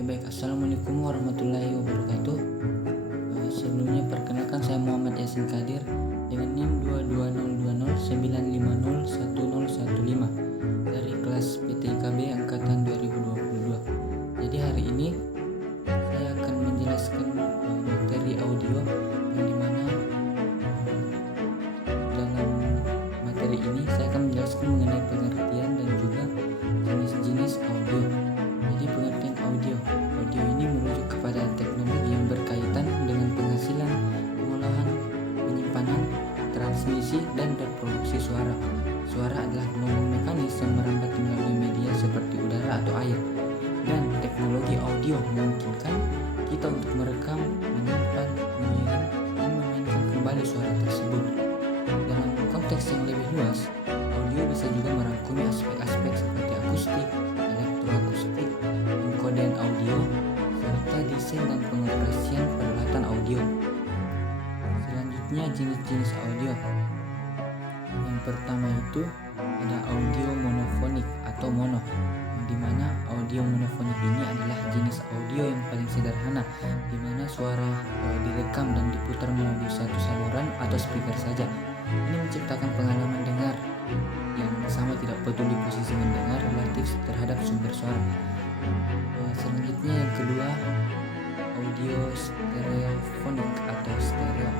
Baik. Assalamualaikum warahmatullahi wabarakatuh. Sebelumnya perkenalkan, saya Muhammad Yasin Kadir dengan NIM 22009091015 dari kelas PTIKB angkatan 2022. Jadi hari ini saya akan menjelaskan materi audio yang dimana dalam materi ini saya akan menjelaskan mengenai pengertian dan juga jenis-jenis audio. Jadi pengertian audio ini merujuk kepada teknologi yang berkaitan dengan penghasilan, pengolahan, penyimpanan, transmisi, dan reproduksi suara. Suara adalah gelombang mekanis yang merambat melalui media seperti udara atau air. Dan teknologi audio memungkinkan kita untuk merekam, menyimpan, mengirim, dan memainkan kembali suara tersebut. Dalam konteks yang lebih luas, audio bisa juga merangkumi aspek-aspek seperti akustik, elektroakustik, pengkodean audio, serta desain dan pengoperasian peralatan audio. Selanjutnya, jenis-jenis audio. Yang pertama itu ada audio monofonik atau mono, di mana audio monofonik ini adalah jenis audio yang paling sederhana, di mana suara direkam dan diputar melalui satu saluran atau speaker saja. Ini menciptakan pengalaman dengar yang sama, tidak peduli posisi mendengar relatif terhadap sumber suara. Selanjutnya yang kedua, audio stereofonik atau stereo.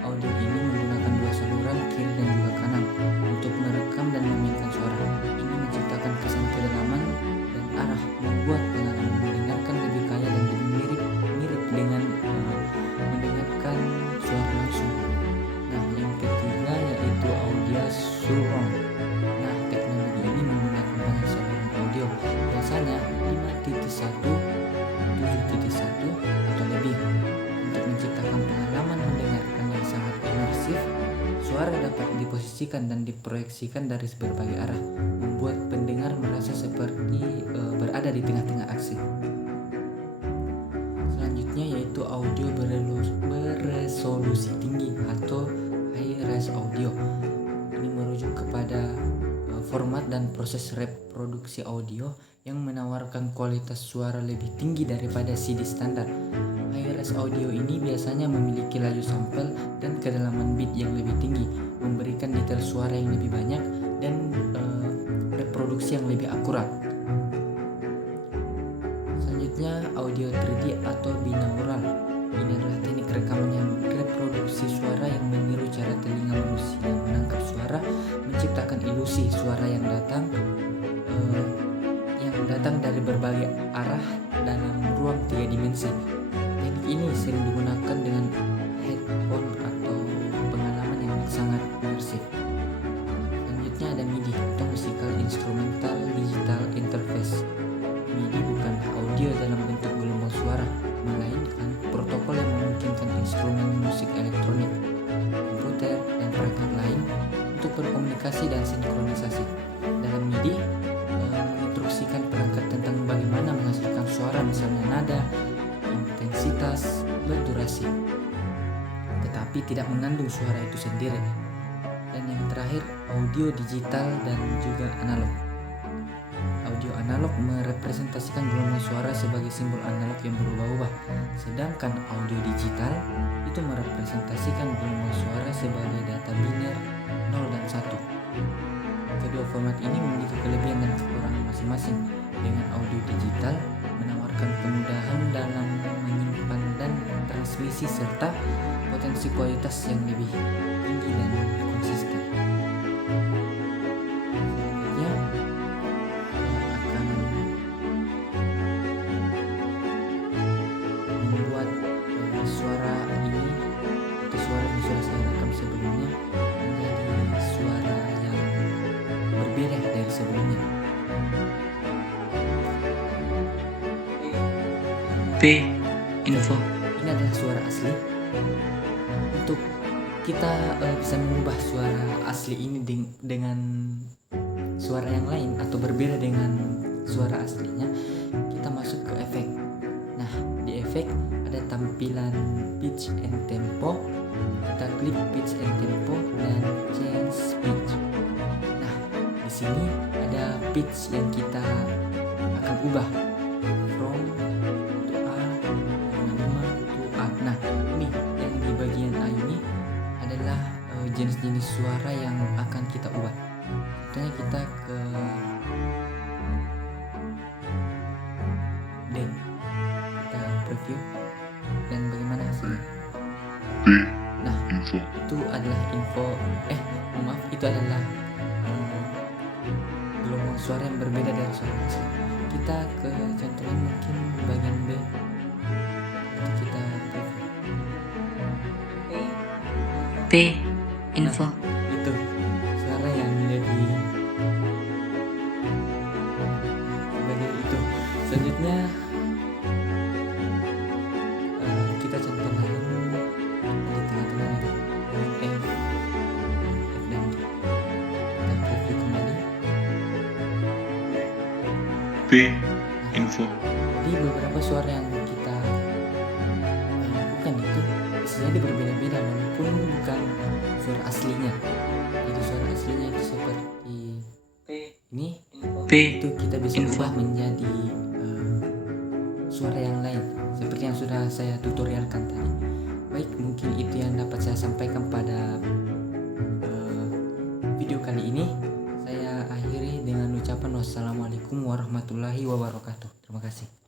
Audio ini menggunakan dua saluran kiri dan juga kanan untuk merekam dan memainkan suara. Ini menciptakan kesan kedalaman dan arah, membuat pengalaman mendengarkan lebih kaya dan lebih mirip dengan mendengarkan suara langsung. Nah, yang ketiga yaitu audio surround. Nah, teknologi ini menggunakan banyak saluran audio, biasanya 5.1, 7.1 atau lebih, untuk menciptakan pengalaman mendengarkan yang sangat imersif. Suara dapat diposisikan dan diproyeksikan dari berbagai arah, membuat pendengar merasa seperti berada di tengah-tengah aksi. Selanjutnya yaitu audio beresolusi tinggi atau high-res audio. Ini merujuk kepada format dan proses reproduksi audio yang menawarkan kualitas suara lebih tinggi daripada CD standar. High-res audio ini biasanya memiliki laju sampel dan kedalaman beat yang lebih tinggi, memberikan detail suara yang lebih banyak dan reproduksi yang lebih akurat. Selanjutnya audio 3D atau binaural. Ini adalah teknik rekaman yang reproduksi suara yang meniru cara telinga manusia menangkap suara, menciptakan ilusi suara yang datang dari berbagai arah dalam ruang 3 dimensi. Teknik ini sering digunakan dengan headphone atau pengalaman yang sangat imersif. Selanjutnya ada MIDI atau Musical Instrumental Digital Interface. MIDI bukanlah audio dalam bentuk gelombang suara, melainkan protokol yang memungkinkan instrumen musik elektronik, komputer, dan perangkat lain untuk berkomunikasi dan sinkronisasi. Dalam MIDI menginstruksikan perangkat tentang bagaimana menghasilkan suara, misalnya nada, intensitas, dan durasi, tetapi tidak mengandung suara itu sendiri. Dan yang terakhir, audio digital dan juga analog. Audio analog merepresentasikan gelombang suara sebagai simbol analog yang berubah-ubah, sedangkan audio digital itu merepresentasikan gelombang suara sebagai data biner 0 dan 1. Kedua format ini memiliki kelebihan dan kekurangan masing-masing. Dengan audio digital menawarkan kemudahan dalam menyimpan dan transmisi serta potensi kualitas yang lebih tinggi dan konsisten. Selanjutnya akan membuat suara ini atau suara yang sudah saya rekam sebelumnya menjadi suara yang berbeda dari sebelumnya. Info. Ini adalah suara asli. Untuk kita bisa mengubah suara asli ini dengan suara yang lain atau berbeda dengan suara aslinya, kita masuk ke efek. Nah, di efek ada tampilan pitch and tempo. Kita klik pitch and tempo dan change pitch. Nah, di sini ada pitch yang kita akan ubah from jenis-jenis suara yang akan kita ubah. Contohnya kita ke D, kita preview dan bagaimana hasilnya. Nah, itu adalah maaf, itu adalah gelombang suara yang berbeda dari suara asli. Kita ke contohnya mungkin bagian B, itu kita preview. P info. Nah, itu suara yang menjadi sebagai itu. Selanjutnya kita contoh lain di tengah-tengah itu F dan D. Kita preview kembali. P info. Jadi beberapa suara yang kita lakukan itu bisa jadi berbeda-beda walaupun bukan suara aslinya. Jadi suara aslinya itu seperti ini, P itu kita bisa info. ubah menjadi suara yang lain seperti yang sudah saya tutorialkan tadi. Baik, mungkin itu yang dapat saya sampaikan pada video kali ini. Saya akhiri dengan ucapan wassalamualaikum warahmatullahi wabarakatuh. Terima kasih.